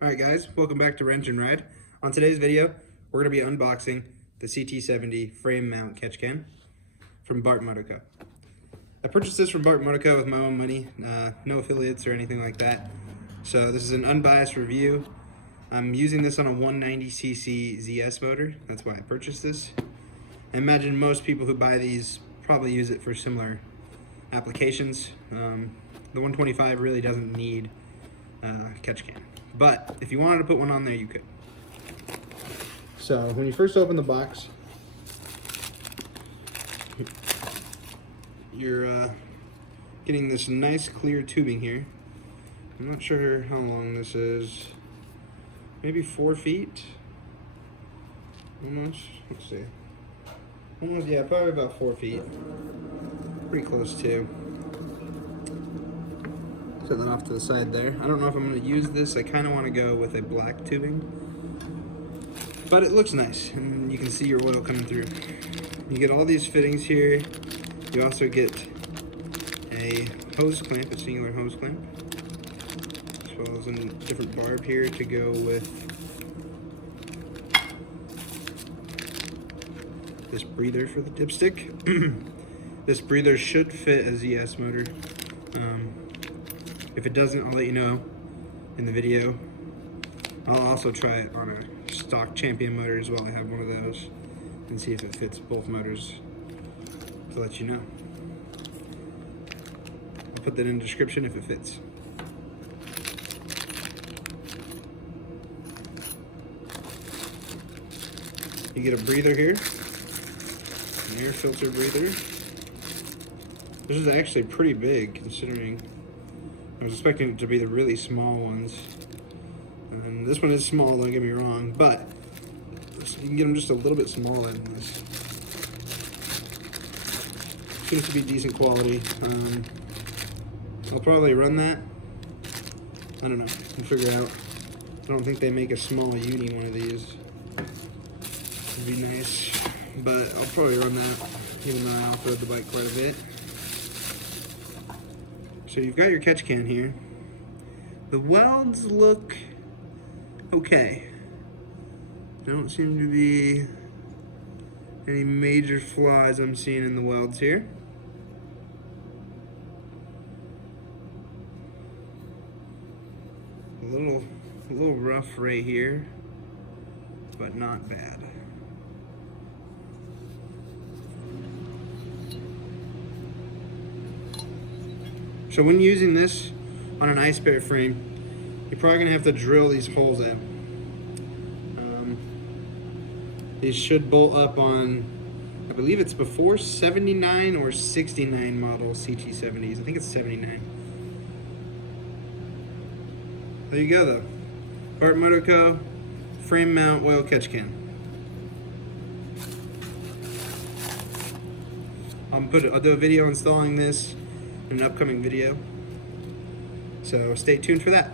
Alright guys, welcome back to Wrench&Ride. On today's video, we're going to be unboxing the CT70 frame mount catch can from Bart Moto. I purchased this from Bart Moto with my own money, no affiliates or anything like that. So this is an unbiased review. I'm using this on a 190cc ZS motor, that's why I purchased this. I imagine most people who buy these probably use it for similar applications. The 125 really doesn't need catch can. But if you wanted to put one on there, you could. So when you first open the box, you're getting this nice clear tubing here. I'm not sure how long this is. Maybe 4 feet? Almost. Let's see. Almost, yeah, probably about 4 feet. Pretty close too. Set that off to the side there. I don't know if I'm going to use this. I kind of want to go with a black tubing. But it looks nice, and you can see your oil coming through. You get all these fittings here. You also get a hose clamp, a singular hose clamp, as well as a different barb here to go with this breather for the dipstick. This breather should fit a ZS motor. If it doesn't, I'll let you know in the video. I'll also try it on a stock Champion motor as well. I have one of those, and see if it fits both motors to let you know. I'll put that in the description if it fits. You get a breather here, an air filter breather. This is actually pretty big considering I was expecting it to be the really small ones. And this one is small, don't get me wrong, but you can get them just a little bit smaller than this. Seems to be decent quality. I'll probably run that. I don't know, I'll figure out. I don't think they make a small uni one of these. It'd be nice, but I'll probably run that, even though I off-road the bike quite a bit. So you've got your catch can here. The welds look okay. There don't seem to be any major flaws I'm seeing in the welds here. A little rough right here, but not bad. So when using this on an ice bear frame, you're probably gonna have to drill these holes out. These should bolt up on, I believe it's before 79 or 69 model CT70s. I think it's 79. There you go though. Bart Moto frame mount oil catch can. I'll do a video installing this in an upcoming video. So stay tuned for that.